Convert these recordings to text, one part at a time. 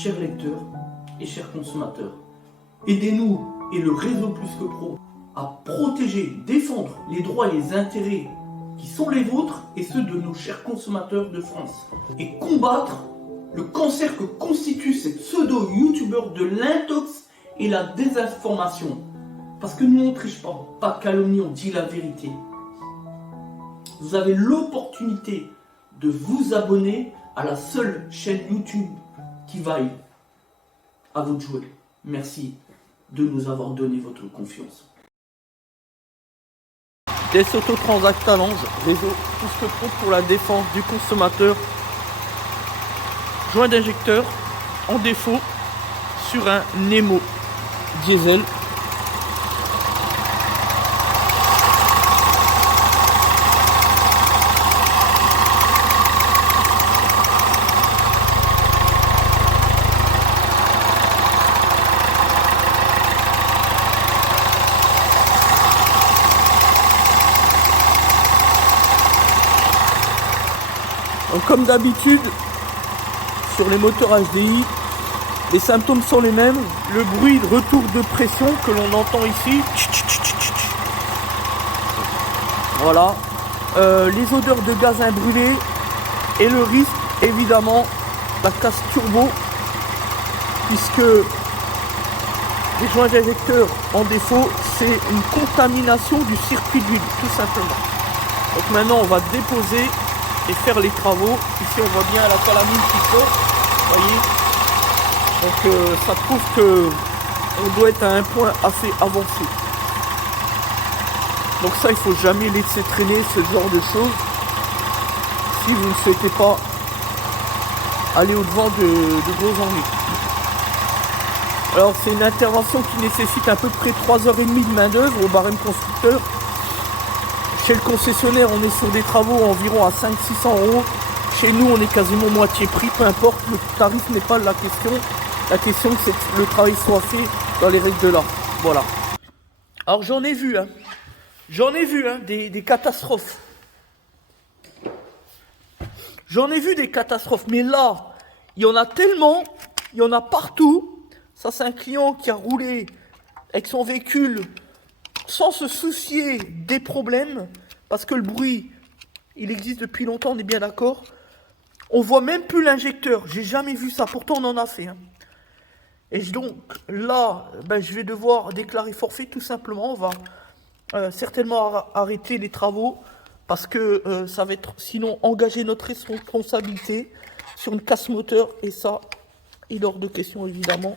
chers lecteurs et chers consommateurs. Aidez-nous et le réseau Plus que Pro à protéger, défendre les droits et les intérêts qui sont les vôtres et ceux de nos chers consommateurs de France. Et combattre le cancer que constitue cette pseudo-youtubeur de l'intox et la désinformation. Parce que nous on ne triche pas de calomnie, on dit la vérité. Vous avez l'opportunité de vous abonner à la seule chaîne YouTube qui vaille. À vous de jouer. Merci de nous avoir donné votre confiance. Des Autotransact Talange, réseau Plus que Pro pour la défense du consommateur. Joint d'injecteur en défaut sur un Nemo diesel. Donc, comme d'habitude, sur les moteurs HDI, les symptômes sont les mêmes. Le bruit de retour de pression que l'on entend ici. Voilà. Les odeurs de gaz imbrûlé et le risque, évidemment, la casse turbo, puisque les joints d'injecteur en défaut, c'est une contamination du circuit d'huile, tout simplement. Donc maintenant, on va déposer et faire les travaux. Ici on voit bien la calamine qui sort, voyez. Donc ça prouve que on doit être à un point assez avancé. Donc ça, il faut jamais laisser traîner ce genre de choses si vous ne souhaitez pas aller au-devant de gros ennuis. Alors c'est une intervention qui nécessite à peu près 3h30 de main d'œuvre au barème constructeur. Chez le concessionnaire, on est sur des travaux environ à 500-600 €. Chez nous, on est quasiment moitié prix, peu importe, le tarif n'est pas la question. La question, c'est que le travail soit fait dans les règles de l'art. Voilà. Alors, j'en ai vu, des catastrophes. J'en ai vu des catastrophes, mais là, il y en a tellement, il y en a partout. Ça, c'est un client qui a roulé avec son véhicule sans se soucier des problèmes, parce que le bruit, il existe depuis longtemps, on est bien d'accord. On voit même plus l'injecteur, j'ai jamais vu ça, pourtant on en a fait. Et donc là, je vais devoir déclarer forfait tout simplement. On va certainement arrêter les travaux, parce que ça va être sinon engager notre responsabilité sur une casse moteur, et ça, il est hors de question évidemment.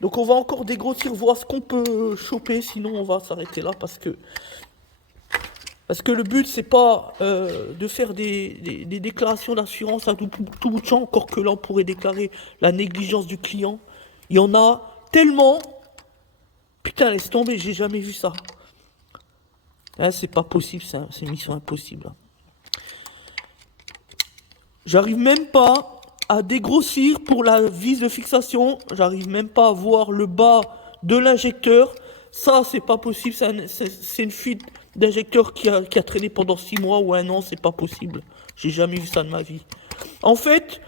Donc on va encore dégrossir, voir ce qu'on peut choper, sinon on va s'arrêter là, parce que le but, c'est pas de faire des déclarations d'assurance à tout bout de champ, encore que là on pourrait déclarer la négligence du client. Il y en a tellement, putain, laisse tomber, j'ai jamais vu ça. Hein, c'est pas possible, c'est une mission impossible. J'arrive même pas à dégrossir pour la vis de fixation, j'arrive même pas à voir le bas de l'injecteur. Ça, c'est pas possible, c'est une fuite d'injecteur qui a traîné pendant 6 mois ou 1 an, c'est pas possible. J'ai jamais vu ça de ma vie. En fait,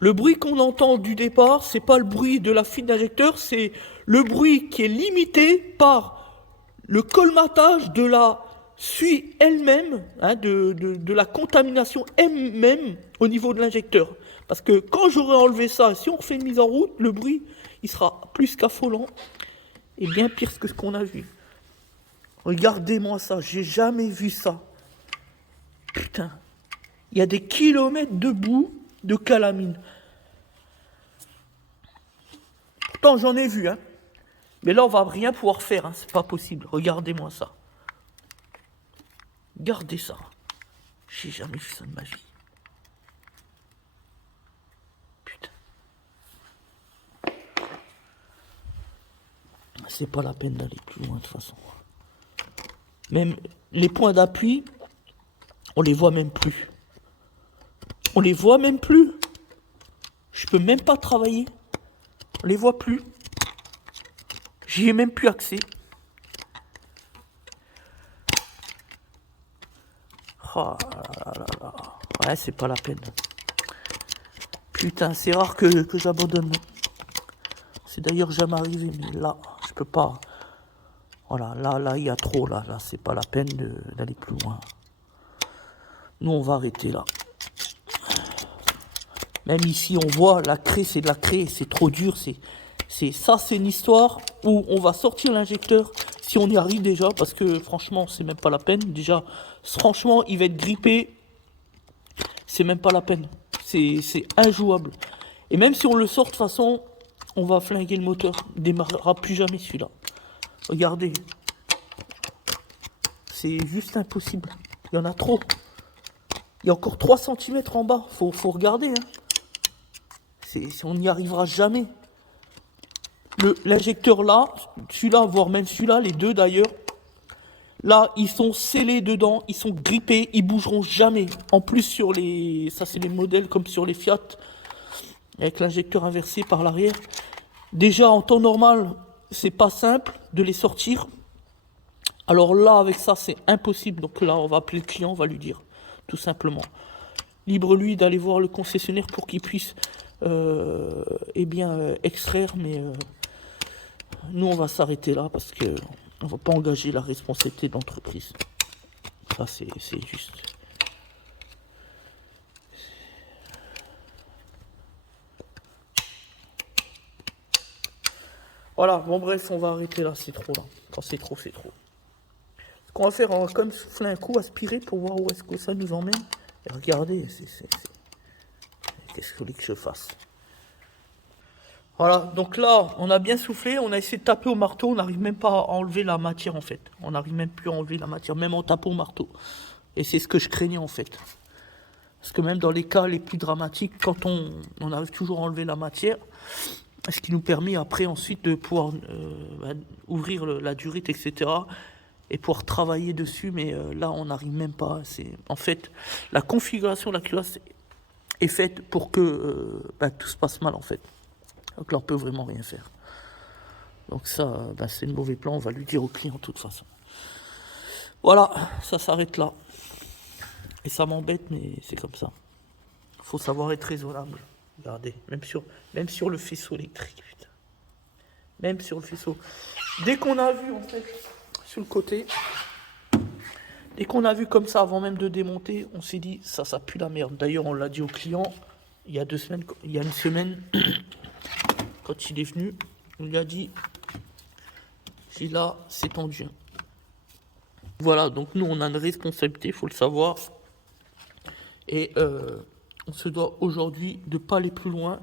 le bruit qu'on entend du départ, c'est pas le bruit de la fuite d'injecteur, c'est le bruit qui est limité par le colmatage de la suie elle-même, de la contamination elle-même au niveau de l'injecteur. Parce que quand j'aurai enlevé ça, si on refait une mise en route, le bruit, il sera plus qu'affolant et bien pire que ce qu'on a vu. Regardez-moi ça, j'ai jamais vu ça. Putain, il y a des kilomètres de boue de calamine. Pourtant, j'en ai vu, mais là, on va rien pouvoir faire, c'est pas possible. Regardez-moi ça. Regardez ça. J'ai jamais vu ça de ma vie. Putain. C'est pas la peine d'aller plus loin de toute façon. Même les points d'appui, on les voit même plus. On les voit même plus. Je peux même pas travailler. On les voit plus. J'y ai même plus accès. Oh là là là là. Ouais, c'est pas la peine. Putain, c'est rare que j'abandonne. C'est d'ailleurs jamais arrivé, mais là, je peux pas. Voilà, là, il y a trop, là, c'est pas la peine d'aller plus loin. Nous, on va arrêter là. Même ici, on voit, la craie, c'est de la craie, c'est trop dur, ça, c'est une histoire où on va sortir l'injecteur, si on y arrive déjà, parce que franchement, c'est même pas la peine. Déjà, franchement, il va être grippé, c'est même pas la peine. C'est injouable. Et même si on le sort, de toute façon, on va flinguer le moteur. Il démarrera plus jamais celui-là. Regardez. C'est juste impossible. Il y en a trop. Il y a encore 3 cm en bas. Faut regarder. Hein. On n'y arrivera jamais. L'injecteur là, celui-là, voire même celui-là, les deux d'ailleurs, là, ils sont scellés dedans, ils sont grippés, ils bougeront jamais. En plus, ça c'est les modèles comme sur les Fiat, avec l'injecteur inversé par l'arrière. Déjà, en temps normal, c'est pas simple de les sortir. Alors là, avec ça, c'est impossible. Donc là, on va appeler le client, on va lui dire, tout simplement. Libre lui d'aller voir le concessionnaire pour qu'il puisse extraire, mais nous on va s'arrêter là parce que on va pas engager la responsabilité de l'entreprise. Ça c'est juste. Voilà, bon bref, on va arrêter là, c'est trop là. Quand c'est trop, c'est trop. Ce qu'on va faire, on va quand même souffler un coup, aspirer pour voir où est-ce que ça nous emmène. Et regardez, qu'est-ce que vous voulez que je fasse? Voilà, donc là, on a bien soufflé, on a essayé de taper au marteau, on n'arrive même pas à enlever la matière en fait. On n'arrive même plus à enlever la matière, même en tapant au marteau. Et c'est ce que je craignais en fait. Parce que même dans les cas les plus dramatiques, quand on arrive toujours à enlever la matière, ce qui nous permet après ensuite de pouvoir ouvrir la durite, etc. Et pouvoir travailler dessus, mais là on n'arrive même pas. En fait, la configuration de la culasse est faite pour que tout se passe mal en fait. Donc là on peut vraiment rien faire. Donc ça, c'est le mauvais plan, on va lui dire au client de toute façon. Voilà, ça s'arrête là. Et ça m'embête, mais c'est comme ça. Il faut savoir être raisonnable. Regardez, même sur le faisceau électrique, putain. Même sur le faisceau. Dès qu'on a vu, en fait, sur le côté, dès qu'on a vu comme ça, avant même de démonter, on s'est dit, ça pue la merde. D'ailleurs, on l'a dit au client, il y a une semaine, quand il est venu, on lui a dit, là, c'est tendu. Voilà, donc nous, on a une responsabilité, il faut le savoir. Et on se doit aujourd'hui de ne pas aller plus loin,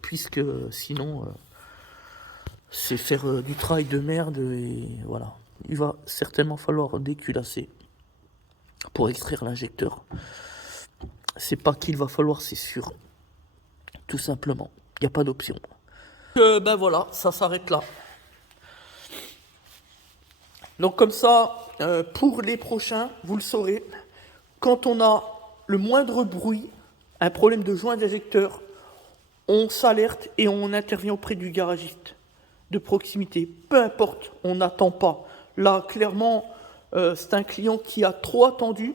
puisque sinon, c'est faire du travail de merde, et voilà. Il va certainement falloir déculasser pour extraire l'injecteur. C'est pas qu'il va falloir, c'est sûr. Tout simplement, il n'y a pas d'option. Voilà, ça s'arrête là. Donc comme ça, pour les prochains, vous le saurez, quand on a le moindre bruit, un problème de joint d'injecteur, on s'alerte et on intervient auprès du garagiste de proximité. Peu importe, on n'attend pas. Là, clairement, c'est un client qui a trop attendu.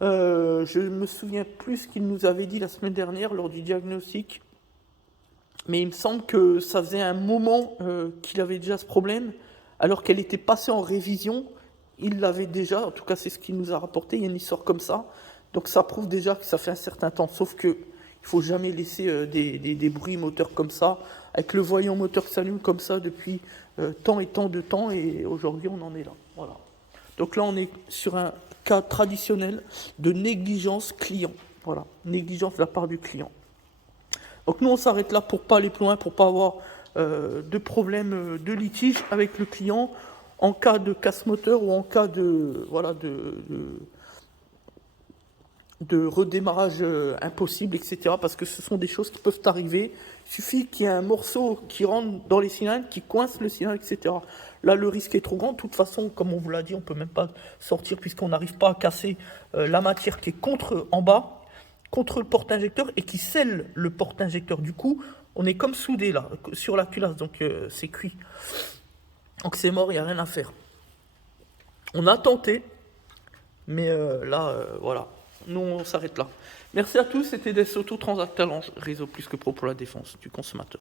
Je me souviens plus ce qu'il nous avait dit la semaine dernière lors du diagnostic. Mais il me semble que ça faisait un moment qu'il avait déjà ce problème, alors qu'elle était passée en révision. Il l'avait déjà, en tout cas c'est ce qu'il nous a rapporté, il y a une histoire comme ça. Donc ça prouve déjà que ça fait un certain temps, sauf que il faut jamais laisser des bruits moteurs comme ça, avec le voyant moteur qui s'allume comme ça depuis tant et tant de temps, et aujourd'hui on en est là. Voilà. Donc là on est sur un cas traditionnel de négligence client. Voilà, négligence de la part du client. Donc nous on s'arrête là pour pas aller plus loin, pour pas avoir de problème de litige avec le client en cas de casse moteur ou en cas de redémarrage impossible, etc. Parce que ce sont des choses qui peuvent arriver. Il suffit qu'il y ait un morceau qui rentre dans les cylindres, qui coince le cylindre, etc. Là, le risque est trop grand. De toute façon, comme on vous l'a dit, on ne peut même pas sortir puisqu'on n'arrive pas à casser la matière qui est en bas, contre le porte-injecteur et qui scelle le porte-injecteur. Du coup, on est comme soudé là, sur la culasse, donc c'est cuit. Donc c'est mort, il n'y a rien à faire. On a tenté, mais voilà. nous on s'arrête là. Merci à tous, c'était des Soto Transactal, réseau plus que pro pour la défense du consommateur.